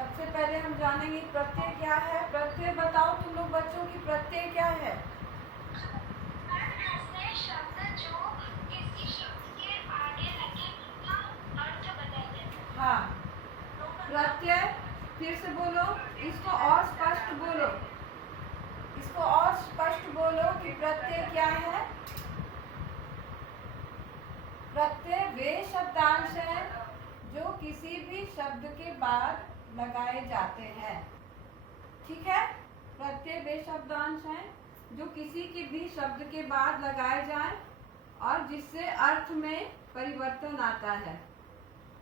सबसे पहले हम जानेंगे प्रत्यय क्या है। प्रत्यय बताओ तुम लोग बच्चों की, प्रत्यय क्या है? ऐसे शब्द जो किसी शब्द के आगे लगे उनका अर्थ बदल देते हैं। हाँ, प्रत्यय। फिर से बोलो, इसको और स्पष्ट बोलो, इसको और स्पष्ट बोलो कि प्रत्यय क्या है। प्रत्यय वे शब्दांश हैं जो किसी भी शब्द के बाद लगाए जाते हैं। ठीक है, प्रत्यय वे शब्दांश हैं जो किसी के भी शब्द के बाद लगाए जाएं और जिससे अर्थ में परिवर्तन आता है।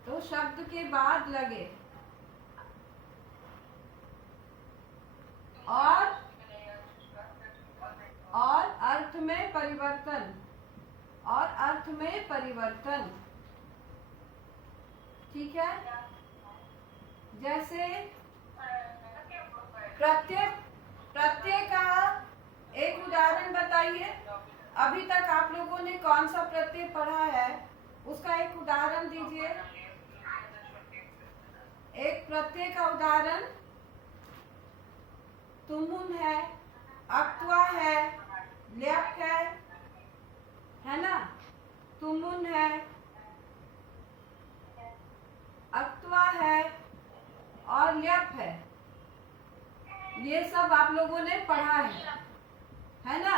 तो शब्द के बाद लगे और अर्थ में परिवर्तन, और अर्थ में परिवर्तन। ठीक है, जैसे प्रत्यय का एक उदाहरण बताइए। अभी तक आप लोगों ने कौन सा प्रत्यय पढ़ा है, उसका एक उदाहरण दीजिए। एक प्रत्यय का उदाहरण तुमुन है, अक्त्वा है, ल्यप है ना। तुमुन है, अक्त्वा है और ल्यप है। ये सब आप लोगों ने पढ़ा है ना।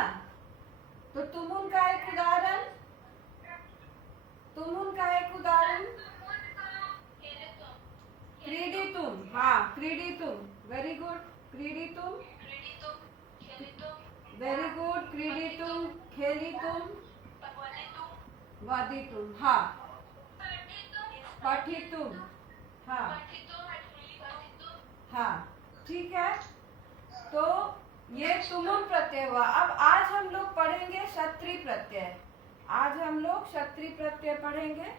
तो तुमुन का एक उदाहरण, क्रीडितुम। हाँ, क्रीडितुम, वेरी गुड। क्रीडितुम, वेरी गुड। क्रीडितुम, खेलितुम, वदितुम। हाँ, पठितुम। हाँ हाँ, ठीक है। तो ये तुमुन प्रत्यय हुआ। अब आज हम लोग पढ़ेंगे क्षत्रिय प्रत्यय। आज हम लोग क्षत्रिय प्रत्यय पढ़ेंगे।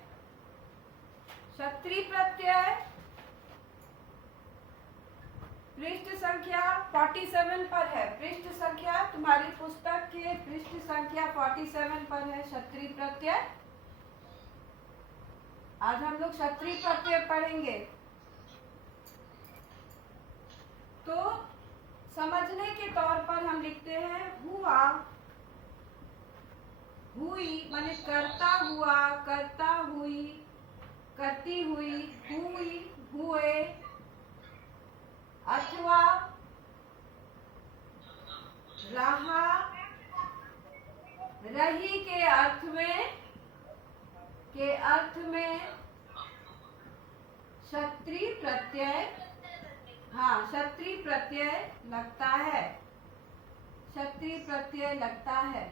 क्षत्रिय प्रत्यय पृष्ठ संख्या 47 पर है। पृष्ठ संख्या तुम्हारी पुस्तक के पृष्ठ संख्या 47 पर है क्षत्रिय प्रत्यय। आज हम लोग क्षत्रिय प्रत्यय पढ़ेंगे। तो समझने के तौर पर हम लिखते हैं हुआ, हुई माने करता हुआ, करता हुई, करती हुई, हुई, हुए, अथवा, रहा, रही के अर्थ में क्षत्रिय प्रत्यय, हाँ, क्षत्रिय प्रत्यय लगता है। क्षत्रिय प्रत्यय लगता है।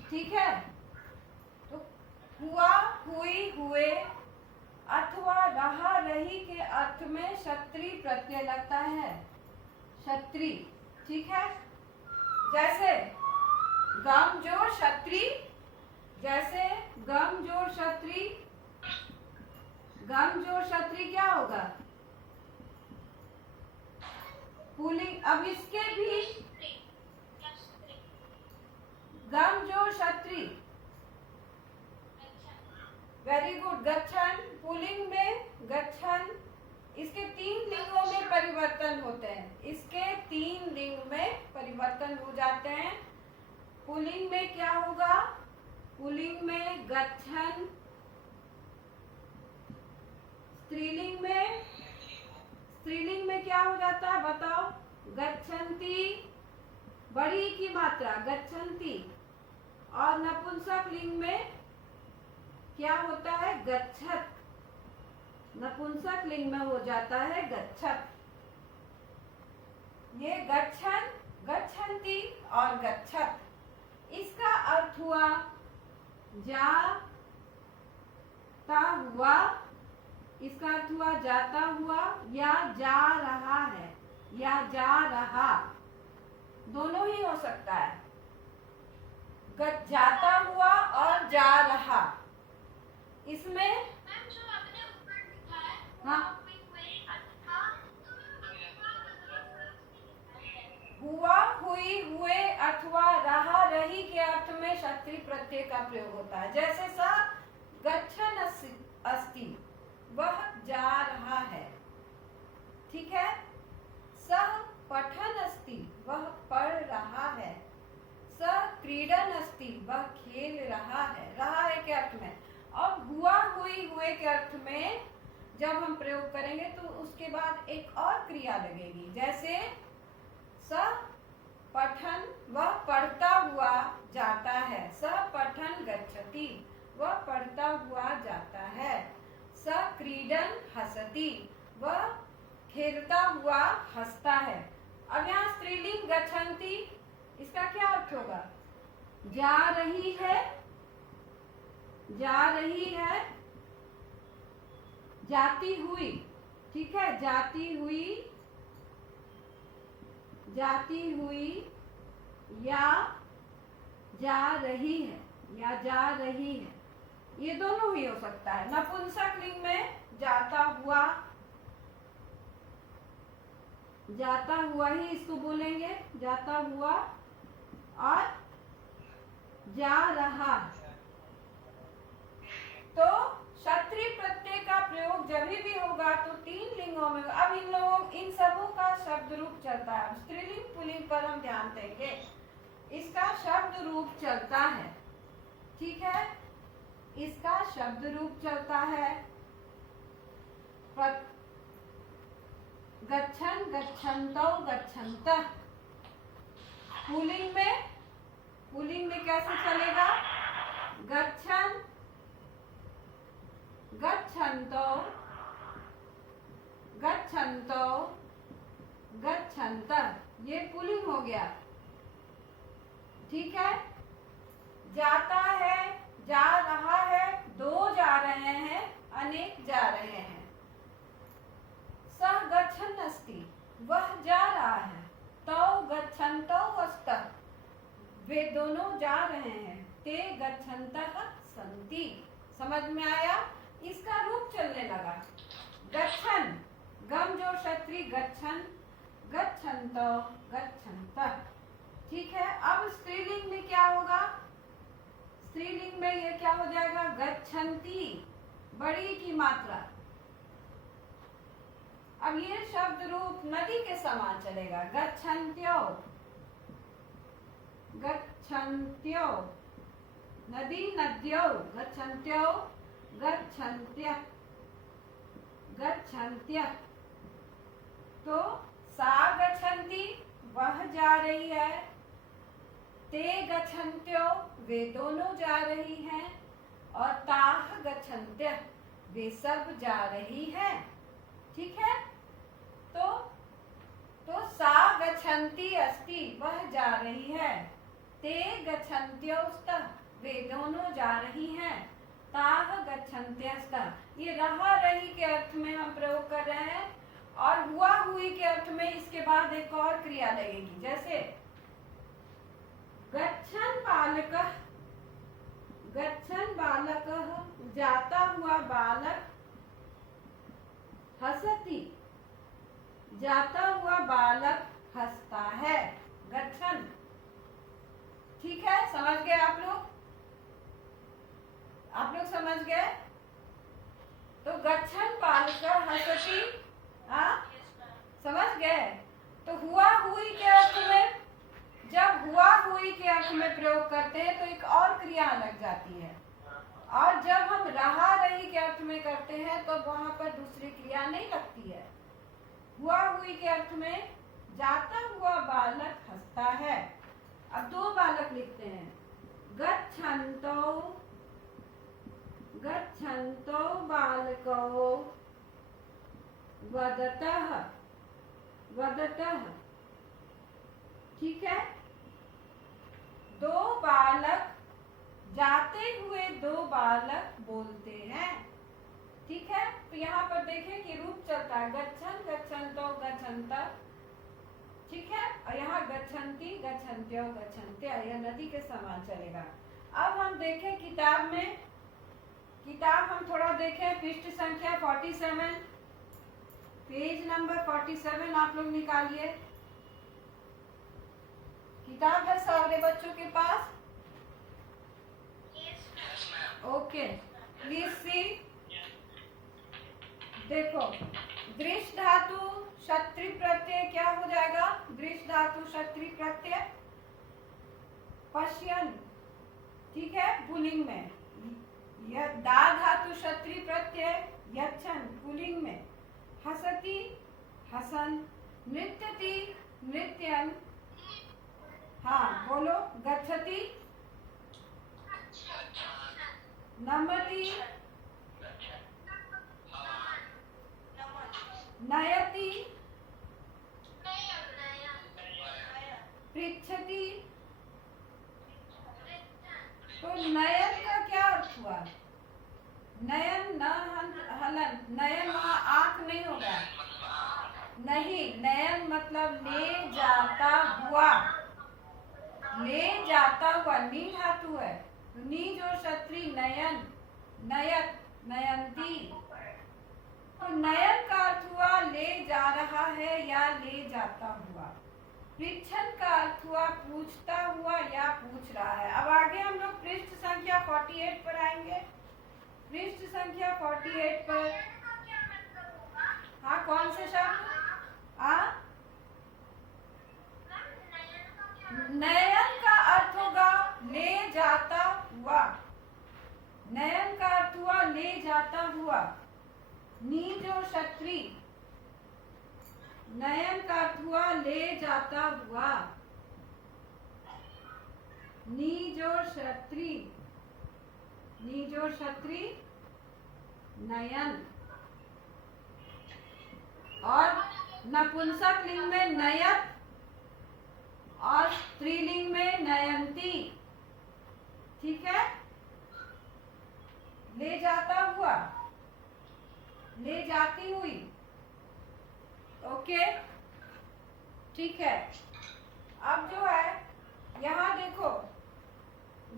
ठीक है, तो हुआ, हुई, हुए अथवा रहा, रही के अर्थ में क्षत्रिय प्रत्यय लगता है। क्षत्रिय, ठीक है। जैसे गम जोड़ क्षत्रिय, जैसे गम जोड़ क्षत्रिय, गम जोड़ क्षत्रिय क्या होगा? पुल्लिंग। अब इसके भी गम जोड़ क्षत्रिय, वेरी गुड। गच्छन, पुल्लिंग में गच्छन। इसके 3 लिंगों में परिवर्तन होते हैं। इसके 3 लिंग में परिवर्तन हो जाते हैं। पुल्लिंग में क्या होगा? पुल्लिंग में गच्छन, स्त्रीलिंग में क्या हो जाता है बताओ? गच्छन्ति, बड़ी की मात्रा गच्छन्ति। और नपुंसक लिंग में क्या होता है? गच्छत। नपुंसक लिंग में हो जाता है गच्छत। ये गच्छन, गच्छन्ति और गच्छत, इसका अर्थ हुआ जाता हुआ, इसका अर्थ हुआ जाता हुआ या जा रहा है, या जा रहा, दोनों ही हो सकता है। जाता हुआ और जा रहा, इसमें हाँ, हुआ, हुई, हुए अथवा रहा, रही के अर्थ में क्षत्रिय प्रत्यय का प्रयोग होता है। जैसे स गच्छन अस्ति, वह जा रहा है। ठीक है। सः पठन् अस्ति, वह पढ़ रहा है। सः क्रीडन् अस्ति, वह खेल रहा है के अर्थ में। अब हुआ हुई हुए के अर्थ में जब हम प्रयोग करेंगे तो उसके बाद एक और क्रिया लगेगी, जैसे सः पठन्, वह पढ़ता हुआ जाता है। सः पठन् गच्छति, वह पढ़ता हुआ जाता है। सः क्रीडन् हसति, वह खेलता हुआ हंसता है। अब यहाँ स्त्रीलिंग गच्छन्ति, इसका क्या अर्थ होगा? जा रही है, जा रही है, जाती हुई, ठीक है, जाती हुई, जाती हुई, या जा रही है, या जा रही है, ये दोनों ही हो सकता है। नपुंसक लिंग में जाता हुआ, जाता हुआ ही इसको बोलेंगे, जाता हुआ, और जा रहा। तो क्षत्रिय प्रत्यय का प्रयोग जब भी होगा तो 3 लिंगों में। अब इन सबों का शब्द रूप चलता है। स्त्रीलिंग पुल्लिंग पर हम ध्यान देंगे, इसका शब्द रूप चलता है, ठीक है, इसका शब्द रूप चलता है। गच्छन्, गच्छन्तौ, गच्छन्तः। पुल्लिंग में कैसे चलेगा? गच्छन्, गच्छन्तौ, गच्छन्तौ, गच्छन्तः, ये पुल्लिंग हो गया, ठीक है। जाता है, जा रहा है, 2 जा रहे हैं, अनेक जा रहे हैं। सः गच्छन् अस्ति, वह जा रहा है। तौ गच्छन्तौ स्तः, वे दोनों जा रहे हैं। ते गच्छन्तः सन्ति। समझ में आया? इसका रूप चलने लगा। गच्छन्, गम जो क्षत्रिय, गच्छन्, गच्छन्तौ, गच्छन्तः, ठीक है। अब स्त्रीलिंग में क्या होगा? स्त्रीलिंग में ये क्या हो जाएगा? गच्छन्ति, बड़ी की मात्रा। अब ये शब्द रूप नदी के समान चलेगा। गच्छन्त्यो, गच्छन्त्यो, नदी, नद्यो, गच्छन्त्यो, गच्छन्त्यः, गच्छन्त्यः। तो सा गच्छन्ति, वह जा रही है। ते गच्छन्त्यो, वे दोनों जा रही हैं। और ताः गच्छन्त्यः, वे सब जा रही हैं, ठीक है। तो सा गच्छन्ति अस्ति, वह जा रही है। ते गच्छन्त्यो स्तः, वे दोनों जा रही हैं। ताः गच्छन्त्यस्तः, ये रहा रही के अर्थ में हम प्रयोग कर रहे हैं। और हुआ हुई के अर्थ में इसके बाद एक और क्रिया लगेगी, जैसे गच्छन् बालकः, गच्छन् बालकः, जाता हुआ बालक, हसति, जाता हुआ बालक हंसता है। गच्छन्, ठीक है, समझ गए आप लोग? आप लोग समझ गए? तो गच्छन् बालकः हसति, समझ गए? तो हुआ हुई के अर्थ में, जब हुआ हुई के अर्थ में प्रयोग करते हैं तो एक और क्रिया लग जाती है। और जब हम रहा रही के अर्थ में करते हैं तो वहां पर दूसरी क्रिया नहीं लगती है। हुआ हुई के अर्थ में जाता हुआ बालक हंसता है। अब 2 बालक लिखते हैं। गच्छन्तौ, गच्छन्तौ बालकौ वदतः, वदतः, ठीक है। 2 बालक, जाते हुए 2 बालक बोलते हैं, ठीक है। तो यहाँ पर देखें कि रूप चलता है। गच्छन्, गच्छन्तौ, गच्छन्तः, ठीक है। और यहाँ गच्छन्ति, गच्छन्त्यो, गच्छन्त्यः, यह नदी के समान चलेगा। अब हम देखें किताब में, किताब हम थोड़ा देखें। पृष्ठ संख्या 47, पेज नंबर 47 आप लोग निकालिए। किताब है सारे बच्चों के पास? Okay, please see. देखो दृश धातु क्षत्रि प्रत्यय क्या हो जाएगा? दृश धातु क्षत्रि प्रत्यय पश्यन, ठीक है, पुल्लिंग में। यह दा धातु क्षत्रि प्रत्यय यच्छन, पुल्लिंग में। हसति हसन, नृत्यति नृत्यन, हाँ बोलो, गच्छति नमति नयति पृच्छति। तो नयन का क्या अर्थ हुआ? नयन न हलन, नयन वहाँ आंख नहीं होगा, नहीं, नयन मतलब ले जाता हुआ, ले जाता हुआ, नी धातु है, नी जो क्षत्रि नयन, नयत नयंती। तो नयन का अर्थ हुआ ले जा रहा है या ले जाता हुआ। पृच्छन का अर्थ हुआ पूछता हुआ या पूछ रहा है। अब आगे हम लोग पृष्ठ संख्या 48 पर आएंगे। पृष्ठ संख्या 48 पर, हाँ कौन से शब्द? नयन का अर्थ होगा ले जाता हुआ, नयन का अर्थ हुआ ले जाता हुआ। नी जो क्षत्रि, नयन का अर्थ हुआ ले जाता हुआ। नी जो क्षत्रि, नी जो क्षत्रि नयन। और नपुंसक लिंग में नयत और स्त्रीलिंग में नयंती, ठीक है, ले जाता हुआ, ले जाती हुई, ओके, ठीक है। अब जो है यहाँ देखो,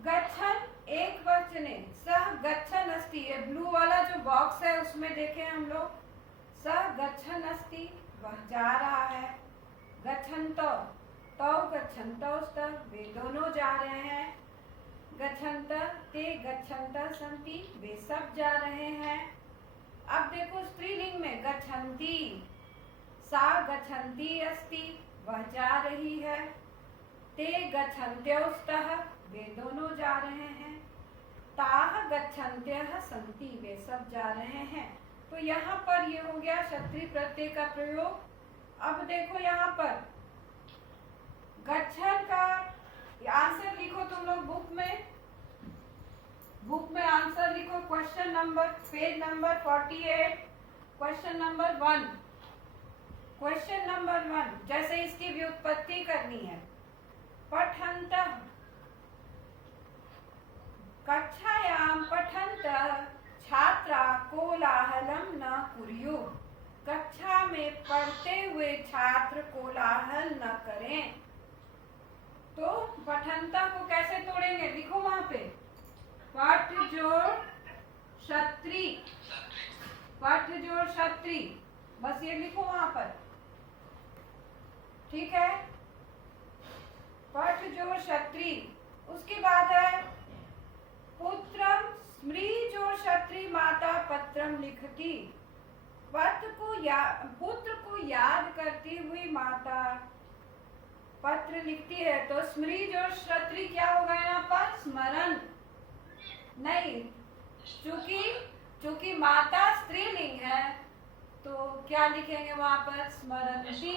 गच्छन एक वचने, सह गच्छन अस्ति, ये ब्लू वाला जो बॉक्स है उसमें देखें हम लोग, सह गच्छन अस्ति, वह जा रहा है। गच्छन्तो, तो गच्छन्तौस्त, वे दोनों जा रहे हैं। गच्छन्त ते गच्छन्त सन्ति, वे सब जा रहे हैं। अब देखो स्त्रीलिंग में गच्छन्ति, सा गच्छन्ति अस्ति, वह जा रही है। ते गच्छन्त्योस्तः, वे दोनों जा रहे हैं। ताः गच्छन्त्यः सन्ति, वे सब जा रहे हैं। तो यहाँ पर ये हो गया क्षत्रि प्रत्यय का प्रयोग। अब देखो यहाँ पर गच्छन का आंसर लिखो तुम लोग बुक में, बुक में आंसर लिखो। Question number, page number 48, question number 1, question number 1, जैसे इसकी व्युत्पत्ति करनी है। पठन्तः, कक्षायां पठन्तः छात्रा कोलाहलं न कुर्युः, कक्षा में पढ़ते हुए छात्र कोलाहल न करें। तो पठंता को कैसे तोड़ेंगे? लिखो वहां पे, पठ जोड़ क्षत्रि, पठ जोड़ क्षत्रि, बस ये लिखो वहां पर, ठीक है। पठ जोड़ क्षत्रि। उसके बाद है पुत्रम स्मृ जोड़ क्षत्रि माता पत्रम लिखती, पुत्र को याद करती हुई माता पत्र लिखती है। तो स्मृ जोड़ क्षत्रि क्या होगा यहाँ पर? स्मरण नहीं, चूंकि माता स्त्रीलिंग है तो क्या लिखेंगे वहां पर? स्मरंती,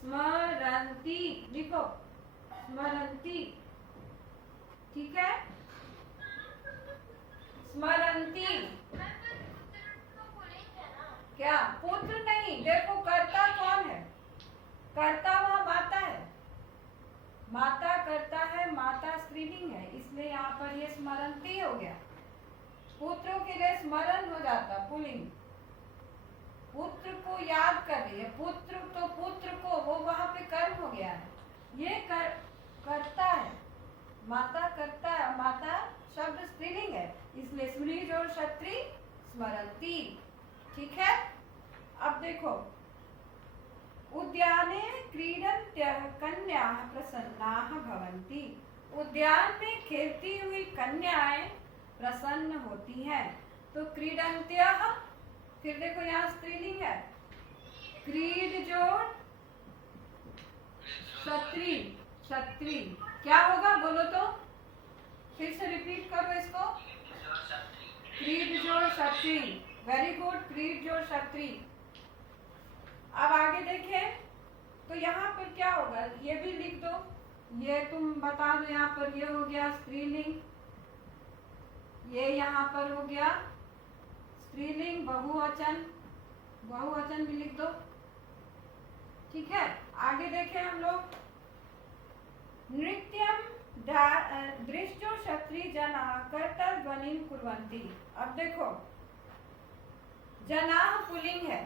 स्मरंती लिखो, स्मरंती, ठीक है, स्मरंती। क्या पुत्र नहीं? देखो कर्ता कौन है? कर्ता वह माता है, माता करता है, माता स्त्रीलिंग है, इसलिए यहाँ पर ये स्मरंती हो गया। पुत्रों के लिए स्मरण हो जाता पुल्लिंग, पुत्र को याद कर रही है, पुत्र तो पुत्र को, वो वहां पे कर्म हो गया है, ये करता है, माता करता है, माता शब्द स्त्रीलिंग है, इसलिए स्मृ जोड़ क्षत्रि स्मरंती, ठीक है। अब देखो, उद्याने क्रीडन्त्यः कन्याः प्रसन्नाः भवन्ति, उद्यान में खेलती हुई कन्याएं प्रसन्न होती हैं। तो क्रीडन्त्यः, फिर देखो यहाँ स्त्रीलिंग है, क्रीड जोड़ क्षत्रि, क्षत्रि क्या होगा बोलो तो, फिर से रिपीट करो इसको। क्रीड जोड़ क्षत्रि, वेरी गुड, क्रीड जोड़ क्षत्रि। अब आगे देखें तो यहाँ पर क्या होगा, ये भी लिख दो, ये तुम बता दो। यहाँ पर ये हो गया स्त्रीलिंग, ये यहाँ पर हो गया स्त्रीलिंग, बहुवचन, बहुवचन भी लिख दो। ठीक है, आगे देखें हम लोग। नृत्यम दृष्टो क्षत्रि जना कर्तव्यनिम कुर्वन्ति। अब देखो, जना पुल्लिंग है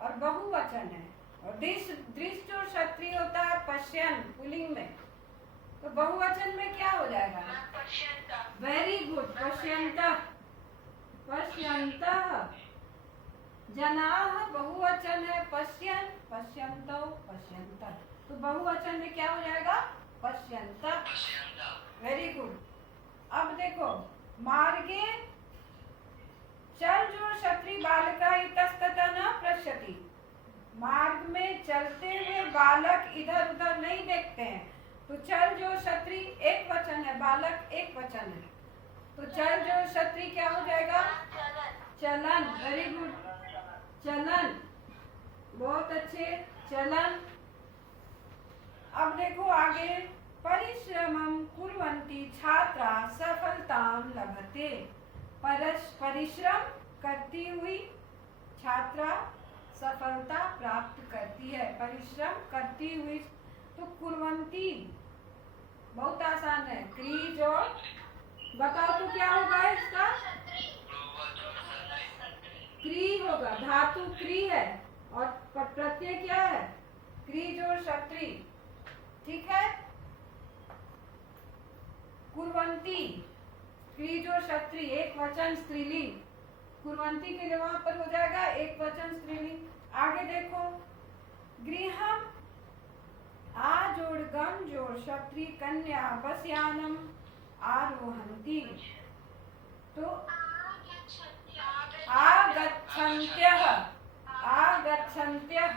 और बहुवचन है, और दृष्टो क्षत्रि होता है पश्यन पुल्लिंग में, तो बहुवचन में क्या हो जाएगा? वेरी गुड, पश्यन्तः, पश्यन्तः। जनाः बहुवचन है, पश्यन्, पश्यन्तौ, पश्यन्तः, तो बहुवचन में क्या हो जाएगा? पश्यन्तः। Very good. अब देखो, मार्गे चल जो क्षत्रि बालका इतस्ततः न पश्यति। मार्ग में चलते हुए बालक इधर उधर नहीं देखते हैं, तो चल जो क्षत्रि एक वचन है, बालक एक वचन है, तो चल जो क्षत्रि क्या हो जाएगा? चलन। वेरी गुड, चलन, बहुत अच्छे, चलन। अब देखो आगे, परिश्रमं कुर्वन्ति छात्रा सफलतां लभते। परिश्रम करती हुई छात्रा सफलता प्राप्त करती है, परिश्रम करती हुई। तो कुर्वन्ति बहुत आसान है, क्रिज और बताओ तो क्या होगा इसका? क्री होगा, धातु क्री है और प्रत्यय क्या है? क्रीज और क्षत्रि। ठीक है, कुर्वन्ति, क्रीज और क्षत्रि, एक वचन स्त्रीलिंग। कुर्वन्ति के लिए वहां पर हो जाएगा एक वचन स्त्रीलिंग। आगे देखो, गृहम आ जोड़ गम जोड़ क्षत्रि कन्या बसयानम आरोहन्ति। तो आगच्छन्त्यः, आगच्छन्त्यः,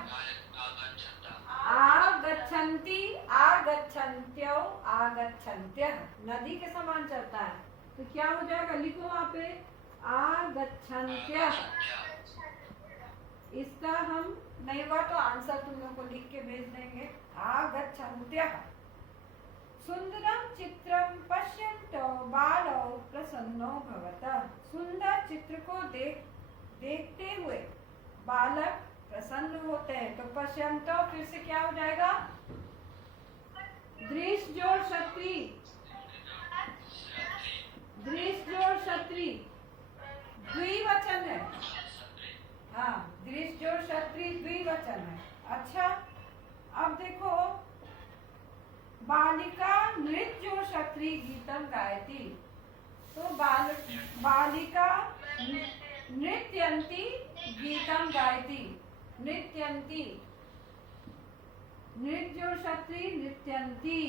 आगच्छन्ति, आगच्छन्त्यौ, आगच्छन्त्यः, नदी के समान चलता है, तो क्या हो जाएगा? लिखो वहां पे, आगच्छन्त्यः। इसका हम नहीं हुआ तो आंसर तुम लोग को लिख के भेज देंगे। आगच्छन्त्यः। सुंदरम चित्रम पश्यन्तो बालौ प्रसन्नो भवतः। सुंदर चित्र को देखते हुए बालक प्रसन्न होते हैं, तो पश्यन्तो फिर से क्या हो जाएगा? दृष्ट जोड़ क्षत्रि, दृष्ट जोड़ क्षत्रि, द्विवचन है। हाँ, दृष्ट जोड़ क्षत्रि द्विवचन है। अच्छा, अब देखो, बालिका नृत्य जोड़ क्षत्रि गीतम गायती। तो बालिका नृत्यन्ति गीतम गायती, नृत्यन्ति, नृत्य जोड़ क्षत्रि नृत्यन्ति।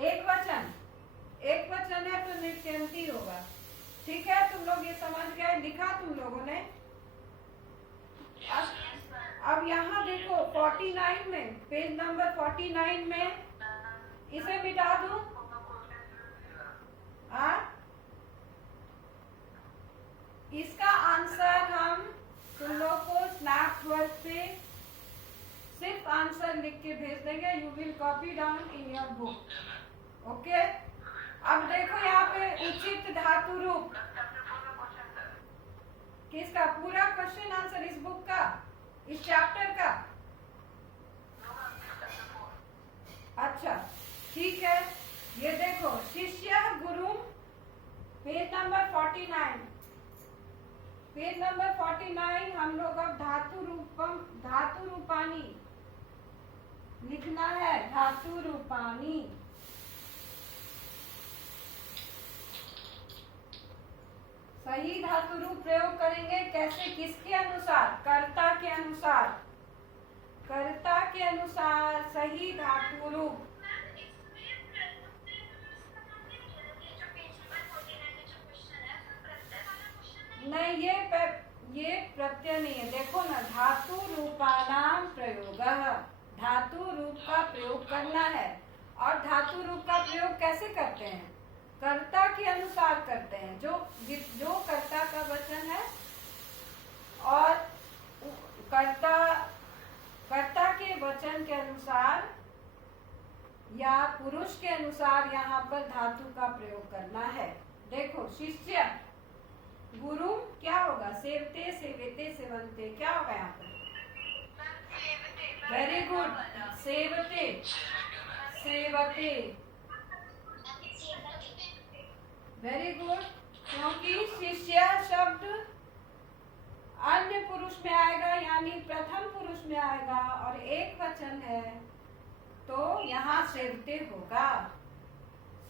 एक वचन, एक वचन है तो नृत्यन्ति होगा। ठीक है, तुम लोग ये समझ गए, लिखा तुम लोगों ने। अब यहाँ देखो 49 में, पेज नंबर 49 में, इसे मिटा दूं? इसका आंसर हम तुम लोग को स्नैपवर्ड पे सिर्फ आंसर लिख के भेज देंगे। You will copy down in your book. Okay, अब देखो यहाँ पे उचित धातु रूप किसका? पूरा क्वेश्चन आंसर इस बुक का, इस चैप्टर का। अच्छा, ठीक है, ये देखो, शिष्य गुरु, पेज नंबर 49, पेज नंबर 49। हम लोग अब धातु रूपम, धातु रूपानी लिखना है, धातु रूपानी। सही धातु रूप प्रयोग करेंगे कैसे? किसके अनुसार? कर्ता के अनुसार, कर्ता के अनुसार सही धातु रूप। नहीं, ये प्रत्यय नहीं है। देखो ना, धातु रूपानाम प्रयोगः, धातु रूप का प्रयोग करना है। और धातु रूप का प्रयोग कैसे करते हैं? कर्ता के अनुसार करते हैं। जो कर्ता का वचन है और कर्ता के वचन के अनुसार या पुरुष के अनुसार यहाँ पर धातु का प्रयोग करना है। देखो, शिष्य गुरु क्या होगा? सेवते सेवेते सेवन्ते, क्या होगा यहाँ पर? वेरी गुड, सेवते सेवते, वेरी गुड। क्योंकि शिष्य शब्द अन्य पुरुष में आएगा, यानी प्रथम पुरुष में आएगा, और एक वचन है तो यहाँ सेवते होगा।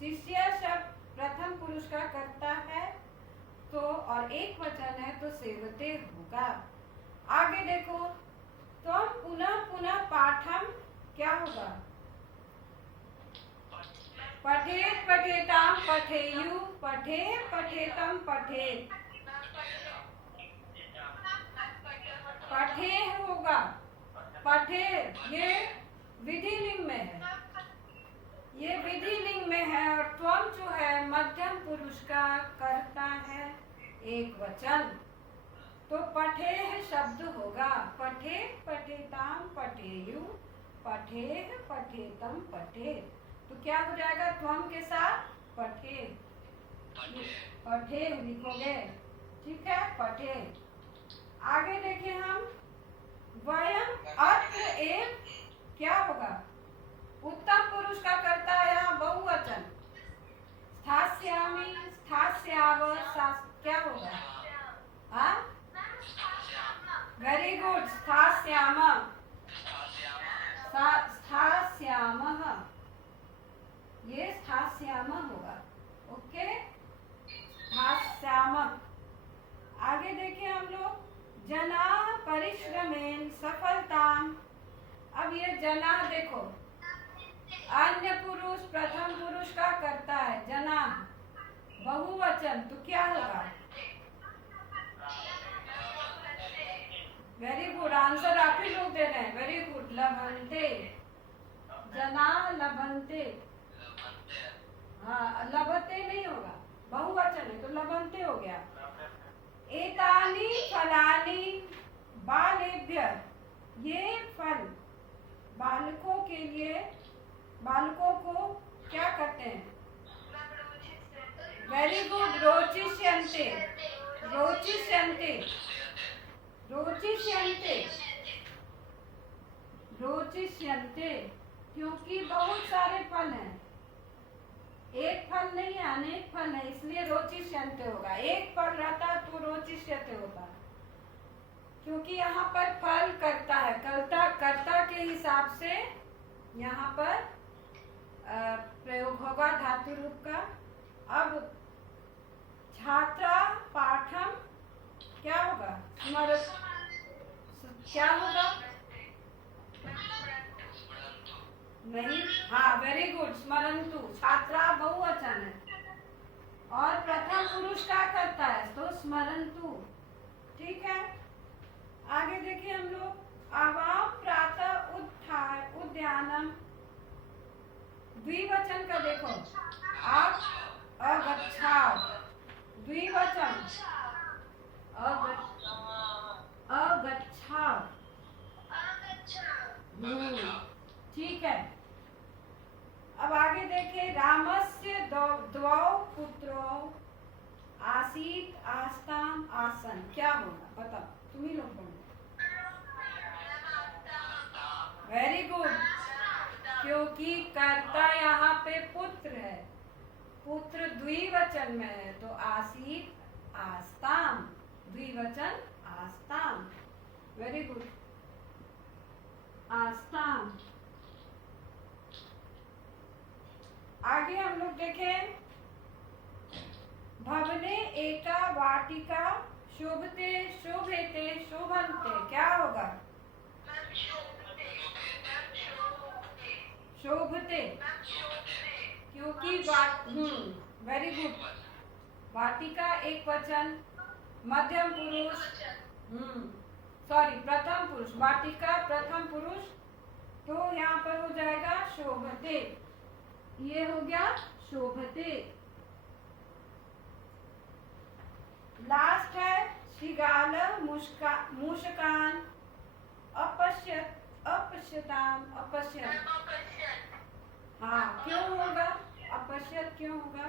शिष्य शब्द प्रथम पुरुष का कर्ता है तो, और एक वचन है तो सेवते होगा। आगे देखो, तो हम पुनः पुनः पाठम क्या होगा? पठेत पठेताम पठेयु, पठेत पठेतम पठेत, पठे होगा, पठे, ये विधि लिंग में है, ये विधि लिंग में है। और त्वम जो है मध्यम पुरुष का कर्ता है, एक वचन, तो पठे शब्द होगा। पठे पठेताम पठेयु, पठे पठेतम पठे, तो क्या हो जाएगा? त्वम के साथ पठे, पठे लिखोगे, ठीक है, पठे। आगे देखिए हम, वयम अत्र एव क्या होगा? उत्तम पुरुष का कर्ता है यहाँ बहुवचन, स्थास्यामि स्थास्याव, क्या होगा? हाँ, वेरी गुड, स्थास्याम, स्थास्यामः, ये स्थास्याम होगा, ओके, स्थास्याम। आगे देखिए हम लोग, जना परिश्रमेन सफलताम। अब ये जना देखो, अन्य पुरुष प्रथम पुरुष का करता है, जना बहुवचन, तो क्या होगा? वेरी गुड, आंसर आप ही लोग दे रहे हैं, वेरी गुड, लभन्ते, जना लभन्ते, हाँ, लभते नहीं होगा, बहुवचन है तो लभन्ते हो गया। एतानि फलानि बालेभ्य, ये फल बालकों के लिए, बालकों को क्या करते हैं? वेरी गुड, रोचिष्यन्ते, रोचिष्यन्ते, रोचिष्यन्ते, रोचिष्यन्ते, क्योंकि बहुत सारे फल हैं, एक फल नहीं है, अनेक फल है, इसलिए रोचिष्यन्ते होगा। एक फल रहता तो रोचिष्यते होता, क्योंकि यहाँ पर फल करता है, कर्ता के हिसाब से यहाँ पर प्रयोग होगा धातु रूप का। अब छात्रा पाठम क्या होगा? क्या होगा? नहीं, हाँ, वेरी गुड, स्मरन्तु, छात्रा बहुवचन है और प्रथम पुरुष का करता है तो स्मरन्तु, ठीक है। आगे देखिए हम लोग, आवाम प्रातः उत्थाय उद्यानम, द्विवचन का देखो, आप अगच्छाव, द्विवचन अगच्छाव, ठीक है। अब आगे देखिए, रामस्य द्वौ पुत्रौ आसीत आस्ताम आसन, क्या होगा? बताओ, तुम ही लोग बोलो। वेरी गुड, क्योंकि कर्ता यहाँ पे पुत्र है, पुत्र द्विवचन में है तो आसीत आस्ताम, द्विवचन आस्ताम, वेरी गुड, आस्ताम। आगे हम लोग देखें, भवने एका वाटिका शोभते शोभेते शोभन्ते, क्या होगा? शोभते, क्योंकि वेरी गुड, वाटिका एक वचन, मध्यम पुरुष, सॉरी, प्रथम पुरुष, वाटिका प्रथम पुरुष, तो यहाँ पर हो जाएगा शोभते। ये हो गया शोभते। लास्ट है श्रीगाल मूषकान अपश्यत अपश्यताम अपश्यत। हाँ, क्यों होगा अपश्यत, क्यों होगा?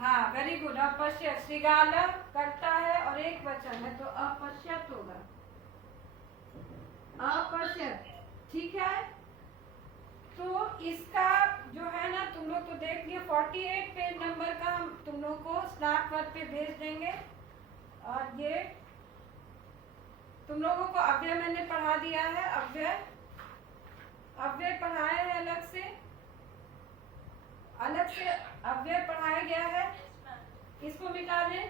हाँ, वेरी गुड, अपश्यत। श्रीगाल करता है और एक वचन है तो अपश्यत होगा, अपश्यत। ठीक है, तो इसका जो है ना, तुम लोग तो देख लियो, 48 पेज नंबर का हम तुम लोग को स्नैपचैट पे भेज देंगे। और ये तुम लोगों को अव्यय मैंने पढ़ा दिया है, अव्यय पढ़ाया है अलग से अव्यय पढ़ाया गया है। इसको मिटा दें,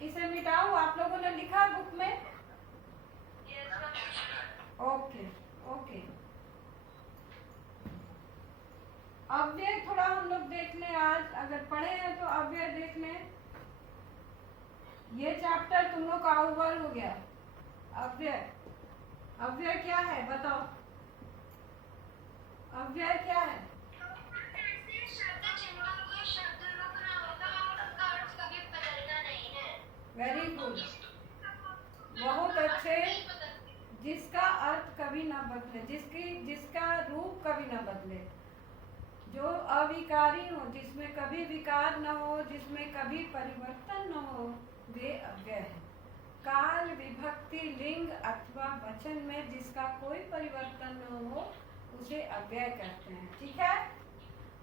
इसे मिटाओ। आप लोगों ने लिखा बुक में? Okay okay. अव्यय थोड़ा हम लोग देख लें आज, अगर पढ़े हैं तो अव्यय देख लें। ये चैप्टर तुम लोग का ओवर हो गया। अव्यय क्या है बताओ? अव्यय क्या है? वेरी गुड, बहुत अच्छे। जिसका अर्थ कभी ना बदले, जिसका रूप कभी ना बदले, जो अविकारी हो, जिसमें कभी विकार न हो, जिसमें कभी परिवर्तन न हो, वे अव्यय है। काल, विभक्ति, लिंग अथवा वचन में जिसका कोई परिवर्तन न हो उसे अव्यय कहते हैं। ठीक है,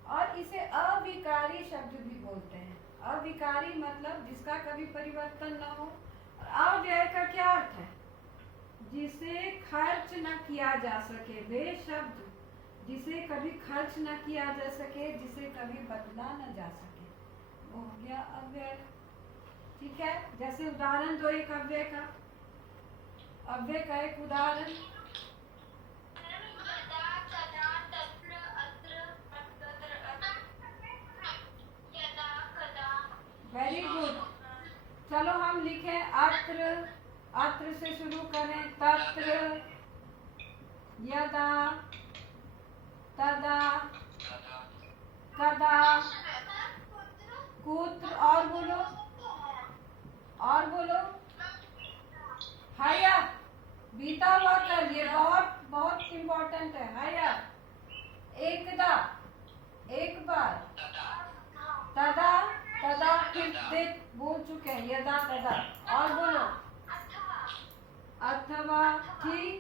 और इसे अविकारी शब्द भी बोलते हैं। अविकारी मतलब जिसका कभी परिवर्तन न हो। अव्यय का क्या अर्थ है? जिसे खर्च न किया जा सके, वे शब्द जिसे कभी खर्च न किया जा सके, जिसे कभी बदला न जा सके, वो हो गया अव्यय। ठीक है, जैसे उदाहरण दो एक अव्यय का एक उदाहरण। वेरी गुड, चलो हम लिखें अत्र से शुरू करें। तत्र, यदा, तदा, कदा, कुत्र, और बोलो हया, बीता हुआ कल, ये बहुत बहुत इम्पोर्टेंट है। हया, एकदा, एक बार, तदा, फिर बोल चुके हैं, यदा, तदा, और बोलो अथवा। ठीक,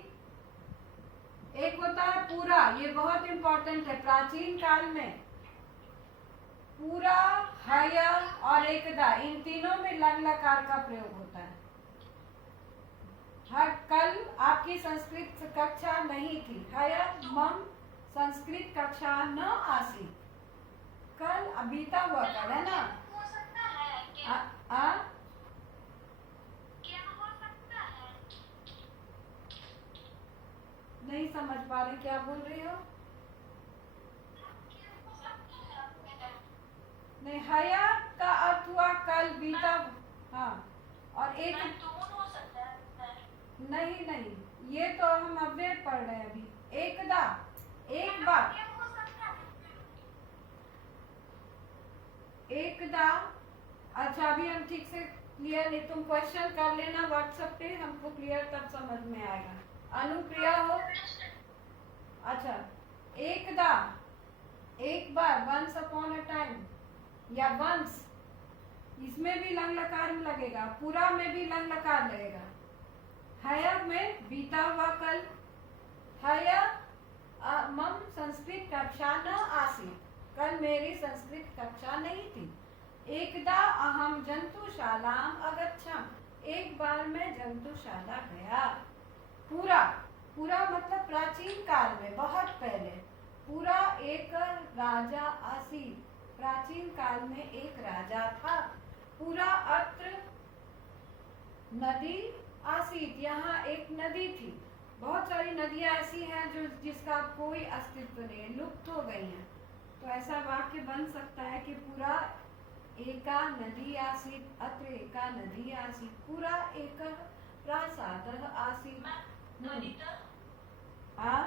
एक होता है पूरा, ये बहुत इम्पोर्टेंट है। प्राचीन काल में पूरा, हया और एकदा, इन तीनों में लंग लकार का प्रयोग होता है। कल आपकी संस्कृत कक्षा नहीं थी, हया मम संस्कृत कक्षा न आसी, कल बीता हुआ कल है ना। नहीं समझ पा रहे क्या बोल रही हो? नहीं, हया का अर्थ हुआ कल बीता। हाँ, और एक नहीं, ये तो हम अव्यय पढ़ रहे हैं अभी। एकदा, एक बार, एकदा। अच्छा, अभी हम ठीक से क्लियर नहीं, तुम क्वेश्चन कर लेना व्हाट्सएप पे, हमको क्लियर तब समझ में आएगा। अनुप्रिया हो? अच्छा, एकदा, एक बार, वंस अपॉन अ टाइम, या वंस, इसमें भी लंग लकार लगेगा, पूरा में भी लंग लकार लगेगा। हया में बीता हुआ कल, हया मम संस्कृत कक्षा न आसी, कल मेरी संस्कृत कक्षा नहीं थी। एकदा अहम जंतुशालाम अगच्छम, एक बार मैं जंतुशाला गया। पूरा मतलब प्राचीन काल में, बहुत पहले। पूरा एक राजा आसीत, प्राचीन काल में एक राजा था। पूरा अत्र नदी आसीत, यहाँ एक नदी थी। बहुत सारी नदियाँ ऐसी हैं जो जिसका कोई अस्तित्व नहीं है, लुप्त हो गई हैं। तो ऐसा वाक्य बन सकता है कि पूरा एका नदी आसीत्, अत्र एका नदी आसीत्, पुरा एकः प्रासादः आसीत्। हाँ,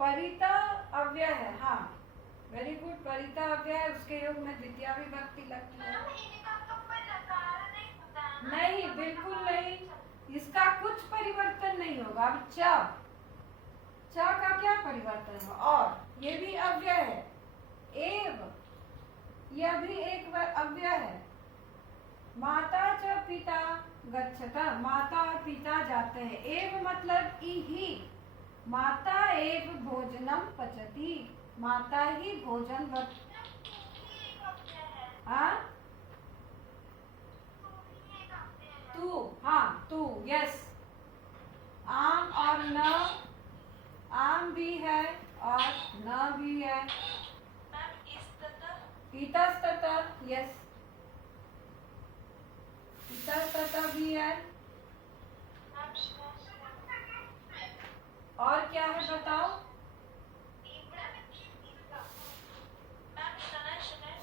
परिता अव्यय है। हाँ, वेरी गुड, परिता अव्यय है, उसके योग में द्वितीया विभक्ति लगती है। नहीं, बिल्कुल नहीं, इसका कुछ परिवर्तन नहीं होगा। अब च का क्या परिवर्तन है? और ये भी अव्यय है। एव, यह भी एक अव्यय है। माता च पिता गच्छता, माता और पिता जाते हैं। एव मतलब ही, माता एव भोजनम पचती, माता ही भोजन हाँ, तू, हाँ तू, यस। आम और न, आम भी है और न भी है। इतस्ततः, यस, इतस्ततः भी है। और क्या है बताओ?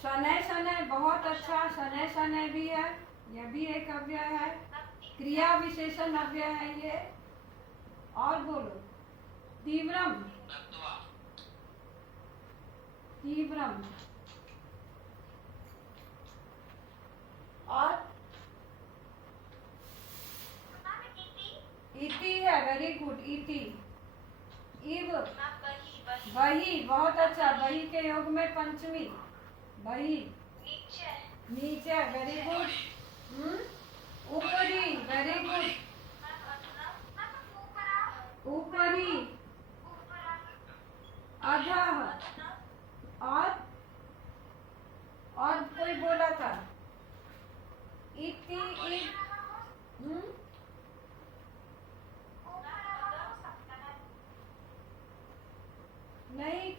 शनैः शनैः, बहुत अच्छा, शनैः शनैः भी है, यह भी एक अव्यय है। क्रिया विशेषण अव्यय है ये। और बोलो, तीव्रम, तीव्रम। और इति है, वेरी गुड, इति। इव, वही, बहुत अच्छा, वही के योग में पंचमी, वही। नीचे, वेरी गुड। ऊपरी, वेरी गुड, ऊपरी। अधः, और कोई बोला था इति, नहीं,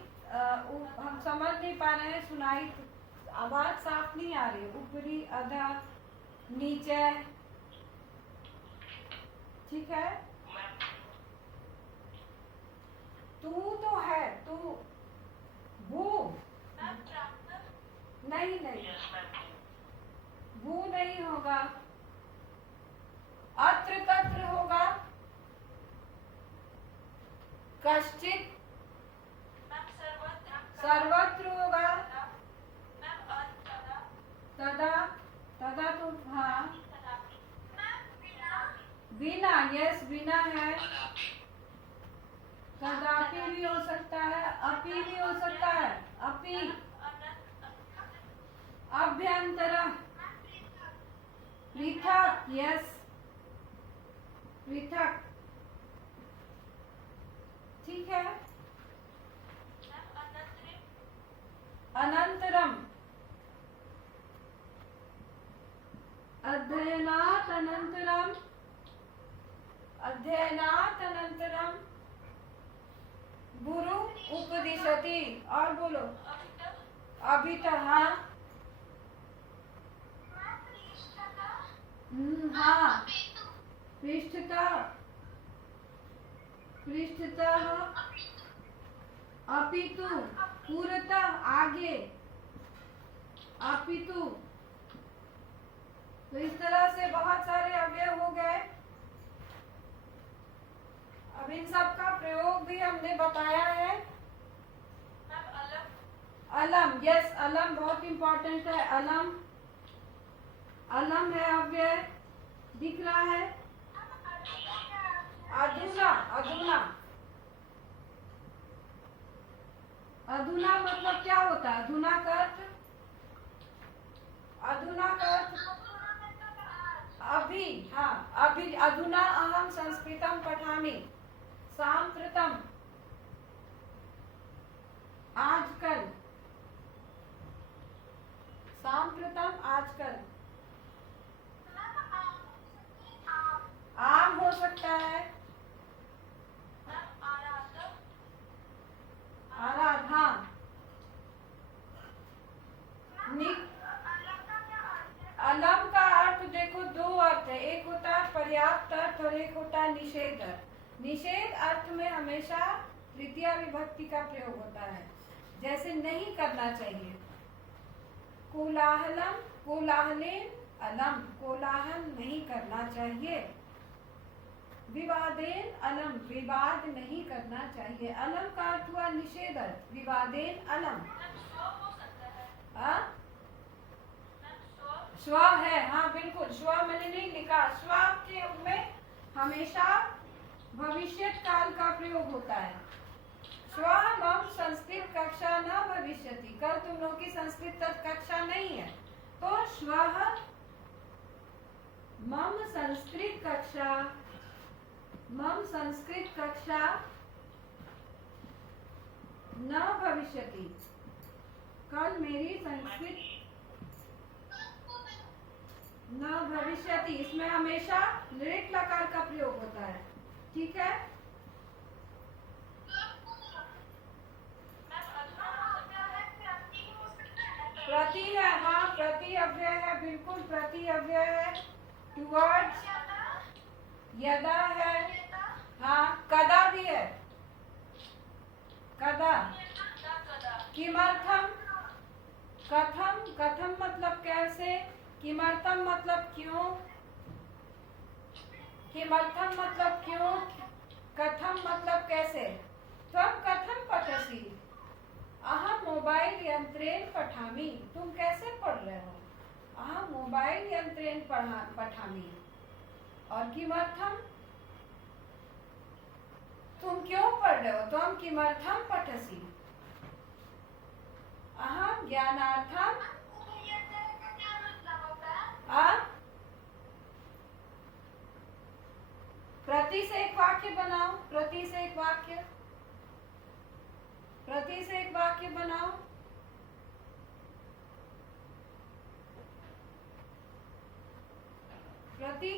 हम समझ नहीं पा रहे हैं, सुनाई आवाज साफ नहीं आ रही। ऊपरी, अधा, नीचे, ठीक है। तू तो है, तू। भू, नहीं नहीं, भू नहीं होगा, अत्र तत्र होगा, कश्चित, सर्वत्र होगा, तदा, तदा तो हाँ, बिना, यस, बिना है। कदापि भी हो सकता है, अपि भी हो सकता है, अपि। अभ्यंतर, पृथक, यस, पृथक, ठीक है। अनंतरम, अध्ययनात् अनंतरम, अध्ययनात् अनंतरम गुरु उपदिशति। और बोलो, अभितः, हाँ, हाँ, पृष्ठतः, पृष्ठतः, अपितु, पूर्वतः, आगे, अपितु। तो इस तरह से बहुत सारे अव्यय हो गए। अब इन सब का प्रयोग भी हमने बताया है। अलम, यस, अलम बहुत इंपॉर्टेंट है। अलम, अलम है अव्यय, दिख रहा है। अधुना, अधुना, अधुना मतलब क्या होता है? अधुना का अर्थ, अधुना का अर्थ अभी, हाँ, अभी। अधुना अहम संस्कृतम पठामि, सांप्रतम, आजकल, सांप्रतम, आजकल। आम हो सकता है, आराध, हाँ। अलम का अर्थ देखो, दो अर्थ है, एक होता है पर्याप्त अर्थ और एक होता है निषेध अर्थ। निषेध अर्थ में हमेशा तृतीया विभक्ति का प्रयोग होता है, जैसे नहीं करना चाहिए, कोलाहलम, कोलाहलेन अलम, कोलाहल नहीं करना चाहिए। विवादेन अलम, विवाद नहीं करना चाहिए। अलम का अर्थ हुआ निषेध, विवादेन अलम। स्व है, हाँ बिल्कुल, स्व मैंने नहीं लिखा। स्व के में हमेशा भविष्य काल का प्रयोग होता है। स्व मम संस्कृत कक्षा न भविष्यति, कल तुम लोग की संस्कृत कक्षा नहीं है, तो स्व मम संस्कृत कक्षा, मम संस्कृत कक्षा न भविष्यति, कल मेरी संस्कृत न भविष्यति, इसमें हमेशा लिट लकार का प्रयोग होता है। ठीक है, प्रति है, हाँ प्रति अव्यय है, बिल्कुल प्रति अव्यय है। टुवर्ड्स यदा है, हाँ कदा भी है, कदा। किमर्थम, कथम, कथम मतलब कैसे, किमर्थम मतलब क्यों, किमर्थम मतलब क्यों, कथम मतलब कैसे। त्वं कथम पठसि, अहम मोबाइल यंत्रेण पठामि, तुम कैसे पढ़ रहे हो, अहम मोबाइल यंत्रेण पठामि। और किमर्थम, तुम क्यों पढ़ रहे हो, तो हम किमर्थम पठसि, अहम ज्ञानार्थम। प्रति से एक वाक्य बनाओ, प्रति से एक वाक्य, प्रति से एक वाक्य बनाओ। प्रति